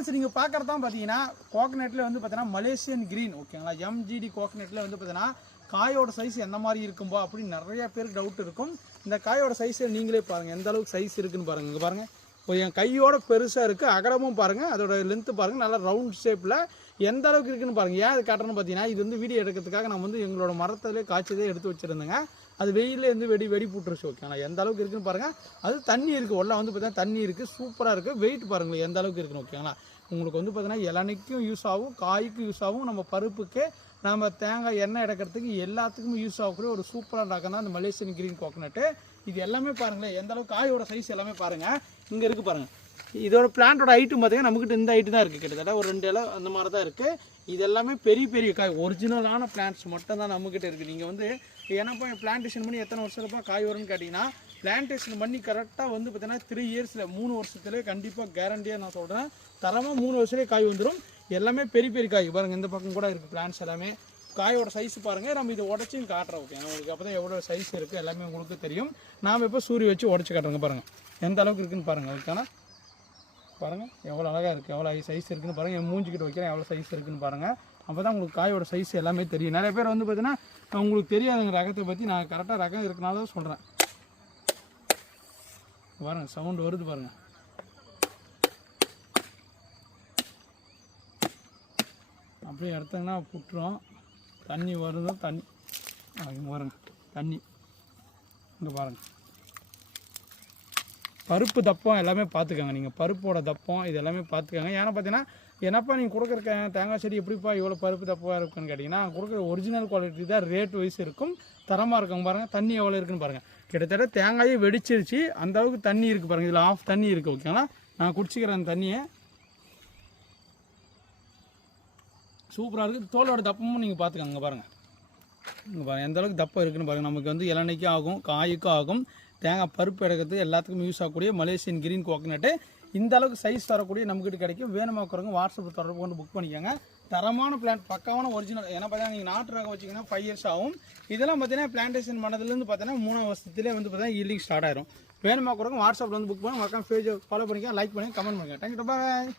Friends நீங்கள் பார்க்குறது தான் பார்த்தீங்கன்னா கோகனட்டில் வந்து பார்த்தீங்கன்னா மலேசியன் கிரீன் ஓகேங்களா. எம்ஜிடி கோகனட்டில் வந்து பார்த்தீங்கன்னா காயோட சைஸ் எந்த மாதிரி இருக்கும்போ அப்படின்னு நிறைய பேருக்கு டவுட் இருக்கும். இந்த காயோட சைஸை நீங்களே பாருங்கள் எந்த அளவுக்கு சைஸ் இருக்குன்னு பாருங்கள். இங்கே பாருங்கள் என் கையோட பெருசாக இருக்குது, அகலமும் பாருங்கள், அதோட லென்த்து பாருங்கள், நல்லா ரவுண்ட் ஷேப்பில் எந்த அளவுக்கு இருக்குன்னு பாருங்கள். ஏன் அது காட்டுறேன்னு பார்த்தீங்கன்னா இது வந்து வீடியோ எடுக்கிறதுக்காக நம்ம வந்து எங்களோட மரத்திலே காய்ச்சதே எடுத்து வச்சுருந்தேங்க. அது வெயிலே வந்து வெடி போட்டுருச்சு ஓகேங்களா. எந்த அளவுக்கு இருக்குன்னு பாருங்கள். அது தண்ணி இருக்குது, உள்ள வந்து பார்த்தீங்கன்னா தண்ணி இருக்குது, சூப்பராக இருக்குது. வெயிட் பாருங்கள் எந்த அளவுக்கு இருக்குன்னு ஓகேங்களா. உங்களுக்கு வந்து பார்த்தீங்கன்னா இளநிக்கும் யூஸ் ஆகும், காய்க்கும் யூஸ் ஆகும், நம்ம பருப்புக்கு நம்ம தேங்காய் எண்ணெய் எடுக்கிறதுக்கு எல்லாத்துக்குமே யூஸ் ஆகக்கூடிய ஒரு சூப்பராக ரகம் தான் இந்த மலேசியன் கிரீன் கோகனட்டு. இது எல்லாமே பாருங்களேன் எந்த அளவுக்கு காயோட சைஸ் எல்லாமே பாருங்கள். இங்கே இருக்குது பாருங்கள். இதோட பிளான்ட்டோட ஹைட்டும் பார்த்தீங்கன்னா நம்மக்கிட்ட இந்த ஹைட்டு தான் இருக்குது, கிட்டத்தட்ட ஒரு 2 இலை அந்த மாதிரி தான் இருக்குது. இது எல்லாமே பெரிய பெரிய காய், ஒரிஜினலான பிளான்ட்ஸ் மட்டும் தான் நம்மக்கிட்ட இருக்குது. நீங்கள் வந்து ஏன்னாப்பா பிளான்டேஷன் பண்ணி எத்தனை வருஷத்துலப்பா காய் வரும்னு கேட்டிங்கன்னா பிளான்டேஷன் பண்ணி கரெக்டாக வந்து பார்த்தீங்கன்னா 3 இயர்ஸில் 3 வருஷத்துலேயே கண்டிப்பாக கேரண்டியாக நான் சொல்கிறேன் தரமாக 3 வருஷத்துலேயே காய் வந்துடும். எல்லாமே பெரிய பெரிய காய் பாருங்கள். இந்த பக்கம் கூட இருக்குது பிளான்ட்ஸ் எல்லாமே. காயோட சைஸ் பாருங்கள். நம்ம இதை உடச்சும் காட்டுறோம் ஓகே. உங்களுக்கு அப்போ தான் எவ்வளோ சைஸ் இருக்குது எல்லாமே உங்களுக்கு தெரியும். நாம் இப்போ சூரிய வச்சு உடச்சி காட்டுறோங்க பாருங்கள் எந்த அளவுக்கு இருக்குதுன்னு பாருங்கள். ஓகேனா பாருங்கள் எவ்வளோ அழகாக இருக்குது, எவ்வளோ சைஸ் இருக்குதுன்னு பாருங்கள். என் மூஞ்சிக்கிட்ட வைக்கிறேன் எவ்வளோ சைஸ் இருக்குதுன்னு பாருங்கள். அப்போ தான் உங்களுக்கு காயோட சைஸ் எல்லாமே தெரியும். நிறைய பேர் வந்து பார்த்தீங்கன்னா உங்களுக்கு தெரியாதுங்க ரகத்தை பற்றி. நான் கரெக்டாக ரகம் இருக்கனால தான் சொல்கிறேன். பாருங்கள் சவுண்டு வருது பாருங்கள். அப்படியே எடுத்தோங்கன்னா புட்டுரும், தண்ணி வருது, தண்ணி இங்கே பாருங்க தண்ணி இங்கே பாருங்கள். பருப்பு தப்பம் எல்லாமே பார்த்துக்கோங்க. நீங்கள் பருப்போட தப்பம் இது எல்லாமே பார்த்துக்கோங்க. ஏன்னா பார்த்தீங்கன்னா என்னப்பா நீங்கள் கொடுக்குற தேங்காய் செடி எப்படிப்பா இவ்வளோ பருப்பு தப்பாக இருக்குன்னு கேட்டிங்கன்னா கொடுக்குற ஒரிஜினல் குவாலிட்டி தான் ரேட் வைஸ் இருக்கும், தரமாக இருக்கும். பாருங்கள் தண்ணி எவ்வளோ இருக்குன்னு பாருங்கள். கிட்டத்தட்ட தேங்காயே வெடிச்சிருச்சு அந்த அளவுக்கு தண்ணி இருக்குது பாருங்கள். இதில் ஆஃப் தண்ணி இருக்குது ஓகேங்களா. நான் குடிச்சிக்கிறேன் அந்த தண்ணியை. சூப்பராக இருக்குது. தோலோட தப்பமும் நீங்கள் பார்த்துக்கோங்க பாருங்கள். இங்கே பாருங்கள் எந்த அளவுக்கு தப்பம் இருக்குன்னு பாருங்கள். நமக்கு வந்து இளநிக்கும் ஆகும், காய்க்கும் ஆகும், தேங்காய் பருப்பு எடுக்கிறது எல்லாத்துக்கும் யூஸ் ஆகக்கூடிய மலேசியன் கிரீன் கோகனட்டு. இந்த அளவுக்கு சைஸ் வரக்கூடிய நம்மக்கிட்ட கிடைக்கும். வேணுமாக்கிறவங்க வாட்ஸ்அப்பில் தொடர்பு கொண்டு புக் பண்ணிக்கோங்க. தரமான பிளான்ட், பக்காவான ஒரிஜினல். ஏன்னா பார்த்தீங்கன்னா நீங்கள் நாட்டு ரகம் வச்சிங்கன்னா 5 இயர்ஸ் ஆகும். இதெல்லாம் பார்த்தீங்கன்னா பிளான்டேஷன் பண்ணதுலேருந்து பார்த்தீங்கன்னா 3 வருஷத்துலேயே வந்து பார்த்தீங்கன்னா ஈல்டிங் ஸ்டார்ட் ஆயிரும். வேணுமாக்கிறவங்க வாட்ஸ்அப்பில் வந்து புக் பண்ணி மறக்காம பேஜை ஃபாலோ பண்ணிக்க, லைக் பண்ணி கமெண்ட் பண்ணுங்கள். தேங்க்யூ, பாய்.